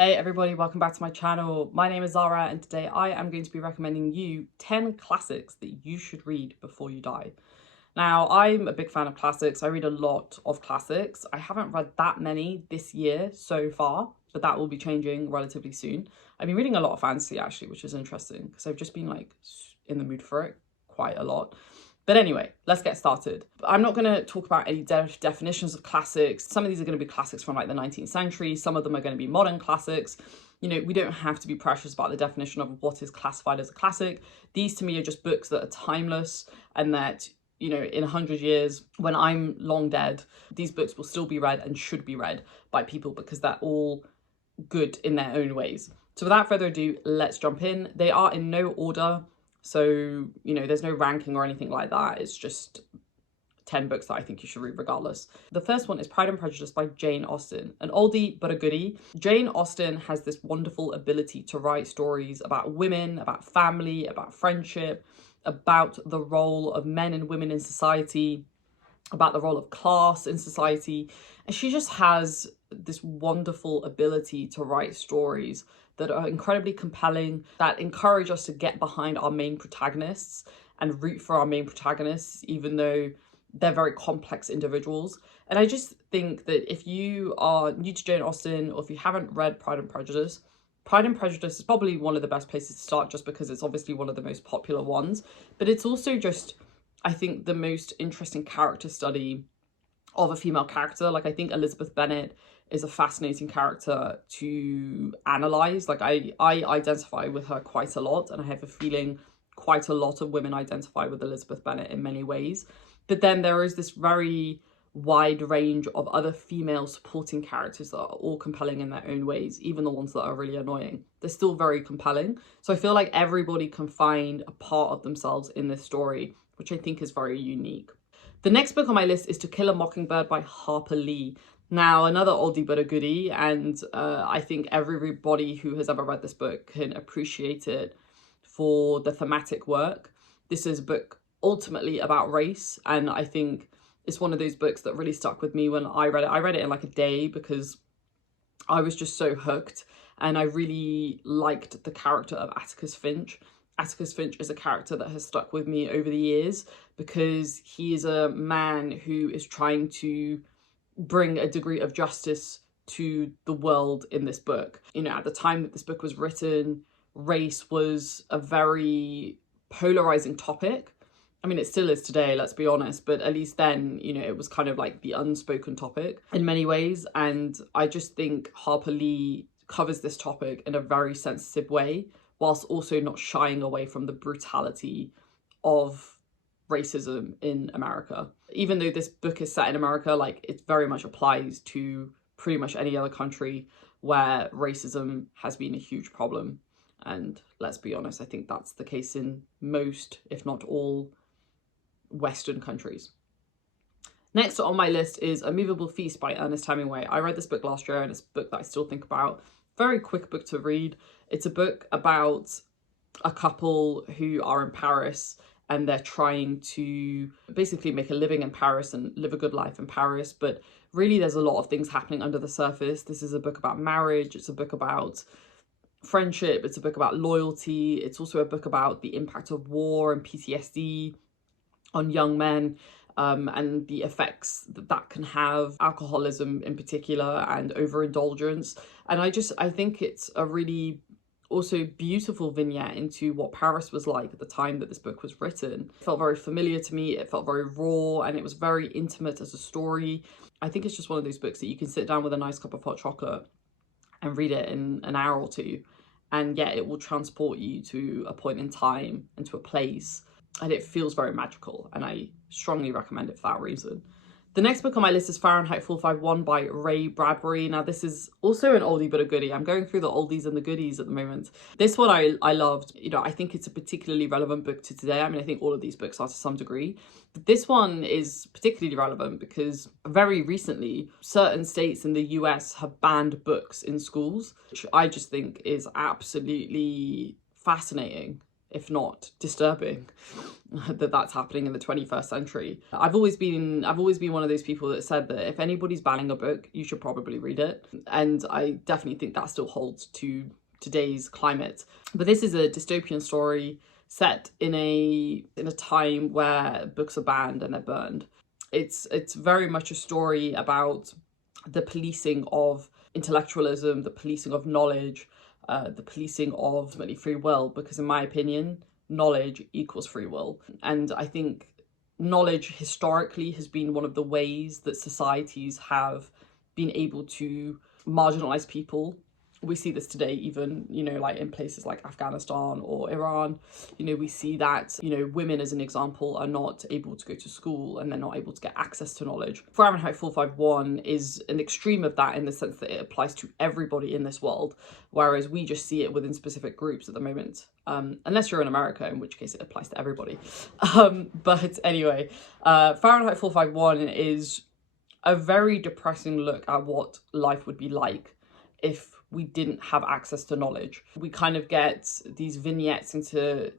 Hey everybody, welcome back to my channel. My name is Zara and today I am going to be recommending you 10 classics that you should read before you die. Now, I'm a big fan of classics. I read a lot of classics. I haven't read that many this year so far, but that will be changing relatively soon. I've been reading a lot of fantasy actually, which is interesting because I've just been like in the mood for it quite a lot. But anyway, let's get started. I'm not going to talk about any definitions of classics. Some of these are going to be classics from like the 19th century. Some of them are going to be modern classics. You know, we don't have to be precious about the definition of what is classified as a classic. These to me are just books that are timeless and that, you know, in 100 years, when I'm long dead, these books will still be read and should be read by people because they're all good in their own ways. So without further ado, let's jump in. They are in no order. So, you know, there's no ranking or anything like that. It's just 10 books that I think you should read regardless. The first one is Pride and Prejudice by Jane Austen. An oldie but a goodie. Jane Austen has this wonderful ability to write stories about women, about family, about friendship, about the role of men and women in society, about the role of class in society. And she just has this wonderful ability to write stories that are incredibly compelling, that encourage us to get behind our main protagonists and root for our main protagonists, even though they're very complex individuals. And I just think that if you are new to Jane Austen or if you haven't read Pride and Prejudice is probably one of the best places to start just because it's obviously one of the most popular ones. But it's also just, I think, the most interesting character study of a female character. Like, I think Elizabeth Bennet is a fascinating character to analyze. Like, I identify with her quite a lot, and I have a feeling quite a lot of women identify with Elizabeth Bennet in many ways. But then there is this very wide range of other female supporting characters that are all compelling in their own ways, even the ones that are really annoying. They're still very compelling. So I feel like everybody can find a part of themselves in this story, which I think is very unique. The next book on my list is To Kill a Mockingbird by Harper Lee. Now, another oldie but a goodie, and I think everybody who has ever read this book can appreciate it for the thematic work. This is a book ultimately about race, and I think it's one of those books that really stuck with me when I read it. I read it in like a day because I was just so hooked, and I really liked the character of Atticus Finch. Atticus Finch is a character that has stuck with me over the years because he is a man who is trying to bring a degree of justice to the world in this book. You know, at the time that this book was written, race was a very polarizing topic. I mean, it still is today, let's be honest, but at least then, you know, it was kind of like the unspoken topic in many ways. And I just think Harper Lee covers this topic in a very sensitive way, whilst also not shying away from the brutality of racism in America. Even though this book is set in America, like, it very much applies to pretty much any other country where racism has been a huge problem. And let's be honest, I think that's the case in most, if not all, Western countries. Next on my list is A Movable Feast by Ernest Hemingway. I read this book last year and it's a book that I still think about. Very quick book to read. It's a book about a couple who are in Paris and they're trying to basically make a living in Paris and live a good life in Paris. But really, there's a lot of things happening under the surface. This is a book about marriage. It's a book about friendship. It's a book about loyalty. It's also a book about the impact of war and PTSD on young men, and the effects that that can have, alcoholism in particular, and overindulgence. And I think it's a really also beautiful vignette into what Paris was like at the time that this book was written. It felt very familiar to me, it felt very raw, and it was very intimate as a story. I think it's just one of those books that you can sit down with a nice cup of hot chocolate and read it in an hour or two, and yet it will transport you to a point in time and to a place, and it feels very magical, and I strongly recommend it for that reason. The next book on my list is Fahrenheit 451 by Ray Bradbury. Now, this is also an oldie but a goodie. I'm going through the oldies and the goodies at the moment. This one I loved. You know, I think it's a particularly relevant book to today. I mean, I think all of these books are to some degree. But this one is particularly relevant because very recently, certain states in the US have banned books in schools, which I just think is absolutely fascinating. if not disturbing, that that's happening in the 21st century. I've always been one of those people that said that if anybody's banning a book, you should probably read it. And I definitely think that still holds to today's climate. But this is a dystopian story set in a time where books are banned and they're burned. It's very much a story about the policing of intellectualism, the policing of knowledge, the policing of ultimately free will, because in my opinion, knowledge equals free will. And I think knowledge historically has been one of the ways that societies have been able to marginalize people. We see this today, even, you know, like in places like Afghanistan or Iran. You know, we see that, you know, women, as an example, are not able to go to school and they're not able to get access to knowledge. Fahrenheit 451 is an extreme of that in the sense that it applies to everybody in this world, whereas we just see it within specific groups at the moment. Unless you're in America, in which case it applies to everybody. But anyway, Fahrenheit 451 is a very depressing look at what life would be like if we didn't have access to knowledge. We kind of get these vignettes into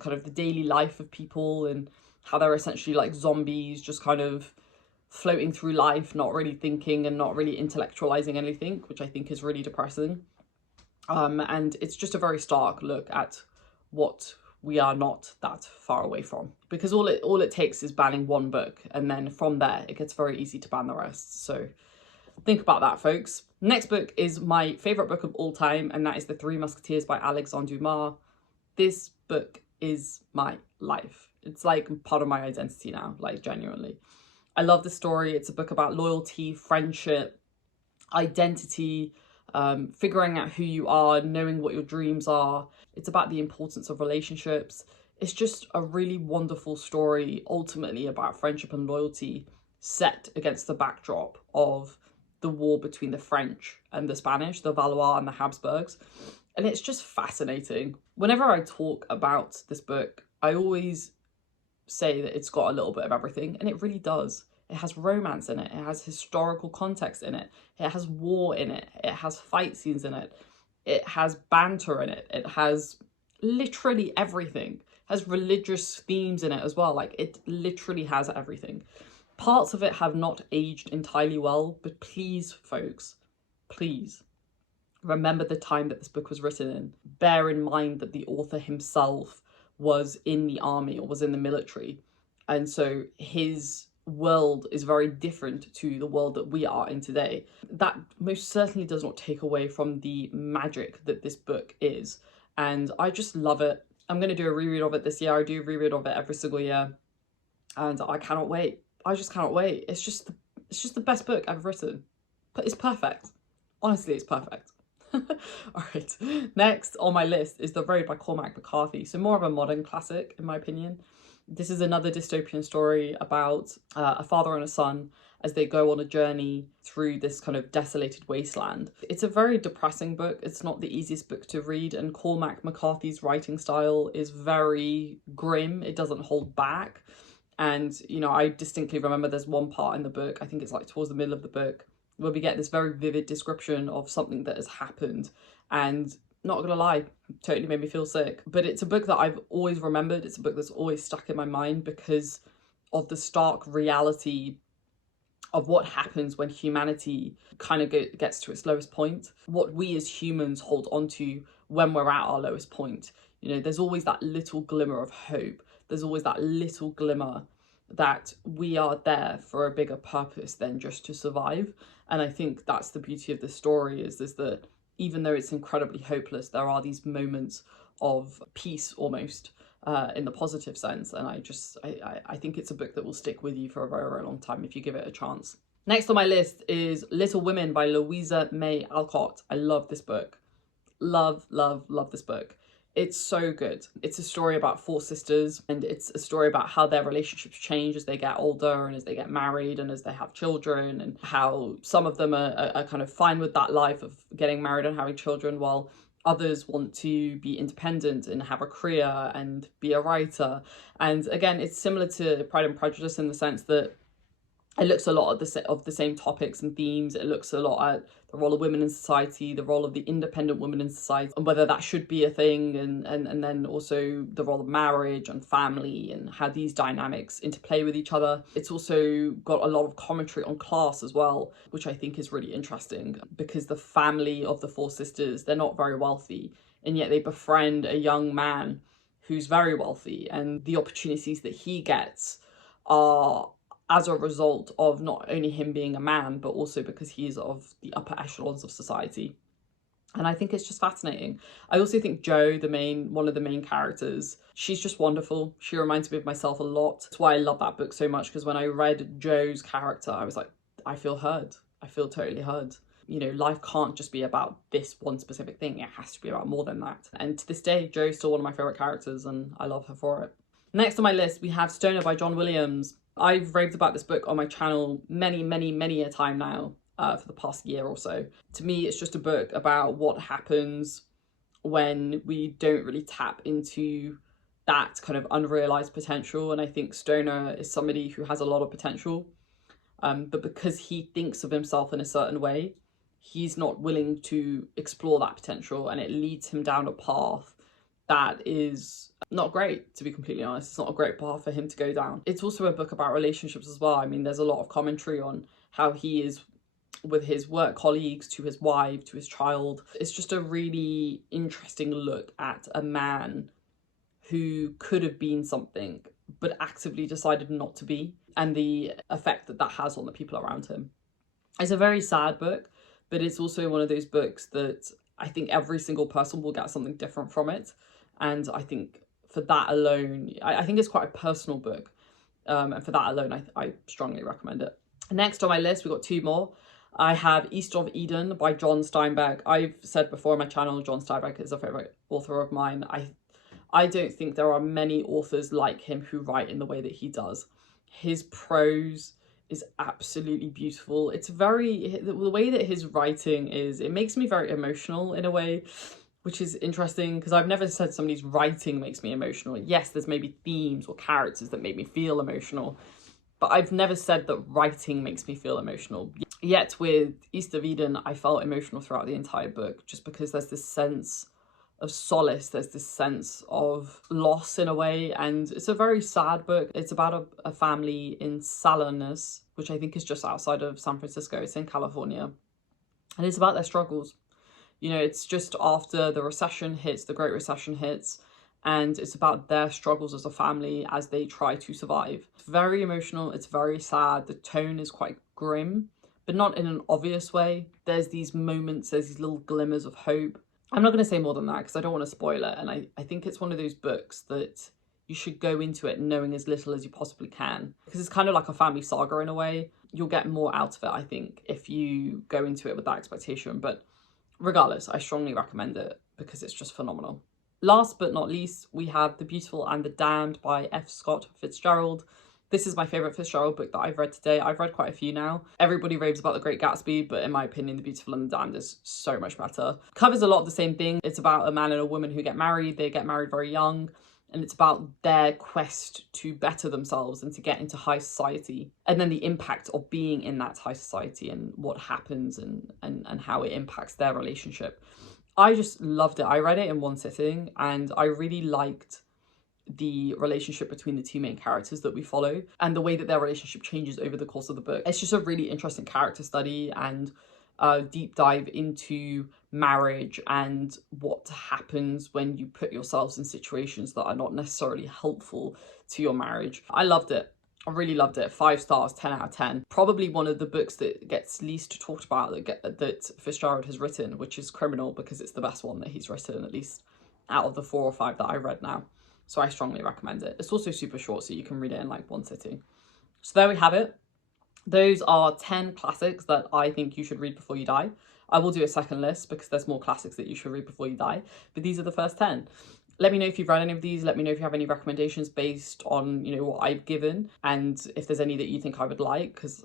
kind of the daily life of people and how they're essentially like zombies, just kind of floating through life, not really thinking and not really intellectualizing anything, which I think is really depressing. And it's just a very stark look at what we are not that far away from, because all it takes is banning one book, and then from there it gets very easy to ban the rest. So think about that, folks. Next book is my favourite book of all time, and that is The Three Musketeers by Alexandre Dumas. This book is my life. It's like part of my identity now, like genuinely. I love the story. It's a book about loyalty, friendship, identity, figuring out who you are, knowing what your dreams are. It's about the importance of relationships. It's just a really wonderful story, ultimately about friendship and loyalty, set against the backdrop of the war between the French and the Spanish, the Valois and the Habsburgs. And it's just fascinating. Whenever I talk about this book, I always say that it's got a little bit of everything, and it really does. It has romance in it, it has historical context in it, it has war in it, it has fight scenes in it, it has banter in it, it has literally everything. It has religious themes in it as well. Like, it literally has everything. Parts of it have not aged entirely well, but please, folks, please remember the time that this book was written in. Bear in mind that the author himself was in the army or was in the military. And so his world is very different to the world that we are in today. That most certainly does not take away from the magic that this book is. And I just love it. I'm going to do a reread of it this year. I do a reread of it every single year. And I cannot wait. I just cannot wait. It's just the best book I've written. But it's perfect. Honestly, it's perfect. All right. Next on my list is The Road by Cormac McCarthy. So more of a modern classic, in my opinion. This is another dystopian story about a father and a son as they go on a journey through this kind of desolated wasteland. It's a very depressing book. It's not the easiest book to read, and Cormac McCarthy's writing style is very grim. It doesn't hold back. And, you know, I distinctly remember there's one part in the book, I think it's like towards the middle of the book, where we get this very vivid description of something that has happened. And not gonna lie, totally made me feel sick. But it's a book that I've always remembered. It's a book that's always stuck in my mind because of the stark reality of what happens when humanity kind of gets to its lowest point. What we as humans hold on to when we're at our lowest point. You know, there's always that little glimmer of hope. There's always that little glimmer that we are there for a bigger purpose than just to survive. And I think that's the beauty of the story, is that even though it's incredibly hopeless, there are these moments of peace almost, in the positive sense. And I think it's a book that will stick with you for a very, very long time if you give it a chance. Next on my list is Little Women by Louisa May Alcott. I love this book. Love, love, love this book. It's so good. It's a story about four sisters, and it's a story about how their relationships change as they get older and as they get married and as they have children, and how some of them are kind of fine with that life of getting married and having children, while others want to be independent and have a career and be a writer. And again, it's similar to Pride and Prejudice in the sense that It looks a lot at the same topics and themes. It looks a lot at the role of women in society, the role of the independent woman in society, and whether that should be a thing, and then also the role of marriage and family and how these dynamics interplay with each other. It's also got a lot of commentary on class as well, which I think is really interesting, because the family of the four sisters, they're not very wealthy, and yet they befriend a young man who's very wealthy, and the opportunities that he gets are as a result of not only him being a man, but also because he is of the upper echelons of society. And I think it's just fascinating. I also think Jo, one of the main characters, she's just wonderful. She reminds me of myself a lot. That's why I love that book so much, because when I read Jo's character, I was like, I feel heard. I feel totally heard. You know, life can't just be about this one specific thing. It has to be about more than that. And to this day, Jo's still one of my favourite characters, and I love her for it. Next on my list, we have Stoner by John Williams. I've raved about this book on my channel many a time now, for the past year or so. To me, it's just a book about what happens when we don't really tap into that kind of unrealized potential. And I think Stoner is somebody who has a lot of potential, but because he thinks of himself in a certain way, he's not willing to explore that potential, and it leads him down a path that is not great, to be completely honest. It's not a great path for him to go down. It's also a book about relationships as well. I mean, there's a lot of commentary on how he is with his work colleagues, to his wife, to his child. It's just a really interesting look at a man who could have been something but actively decided not to be, and the effect that that has on the people around him. It's a very sad book, but it's also one of those books that I think every single person will get something different from it. And I think for that alone, I think it's quite a personal book. And for that alone, I strongly recommend it. Next on my list, we've got two more. I have East of Eden by John Steinbeck. I've said before on my channel, John Steinbeck is a favourite author of mine. I don't think there are many authors like him who write in the way that he does. His prose is absolutely beautiful. It's the way that his writing is, it makes me very emotional in a way, which is interesting, because I've never said somebody's writing makes me emotional. Yes, there's maybe themes or characters that make me feel emotional, but I've never said that writing makes me feel emotional. Yet with East of Eden, I felt emotional throughout the entire book, just because there's this sense of solace, there's this sense of loss in a way, and it's a very sad book. It's about a family in Salinas, which I think is just outside of San Francisco. It's in California, and it's about their struggles. You know, it's just after the recession hits, the Great Recession hits, and it's about their struggles as a family as they try to survive. It's very emotional, it's very sad, the tone is quite grim, but not in an obvious way. There's these moments, there's these little glimmers of hope. I'm not going to say more than that because I don't want to spoil it, and I think it's one of those books that you should go into it knowing as little as you possibly can, because it's kind of like a family saga in a way. You'll get more out of it, I think, if you go into it with that expectation, but regardless, I strongly recommend it because it's just phenomenal. Last but not least, we have The Beautiful and the Damned by F. Scott Fitzgerald. This is my favourite Fitzgerald book that I've read today. I've read quite a few now. Everybody raves about The Great Gatsby, but in my opinion, The Beautiful and the Damned is so much better. Covers a lot of the same thing. It's about a man and a woman who get married. They get married very young, and it's about their quest to better themselves and to get into high society, and then the impact of being in that high society and what happens and how it impacts their relationship. I just loved it. I read it in one sitting, and I really liked the relationship between the two main characters that we follow and the way that their relationship changes over the course of the book. It's just a really interesting character study and a deep dive into marriage and what happens when you put yourselves in situations that are not necessarily helpful to your marriage. I loved it. I really loved it. 5 stars, 10 out of 10. Probably one of the books that gets least talked about that Fitzgerald has written, which is criminal because it's the best one that he's written, at least out of the 4 or 5 that I read now. So I strongly recommend it. It's also super short, so you can read it in like one sitting. So there we have it. Those are 10 classics that I think you should read before you die. I will do a second list because there's more classics that you should read before you die, but these are the first 10. Let me know if you've read any of these. Let me know if you have any recommendations based on, you know, what I've given, and if there's any that you think I would like, because,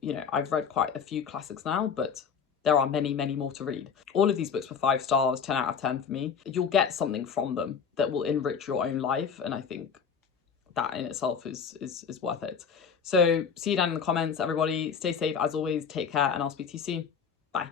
you know, I've read quite a few classics now, but there are many more to read. All of these books were 5 stars, 10 out of 10 for me. You'll get something from them that will enrich your own life, and I think that in itself is worth it. So see you down in the comments, everybody. Stay safe as always, take care, and I'll speak to you soon. Bye.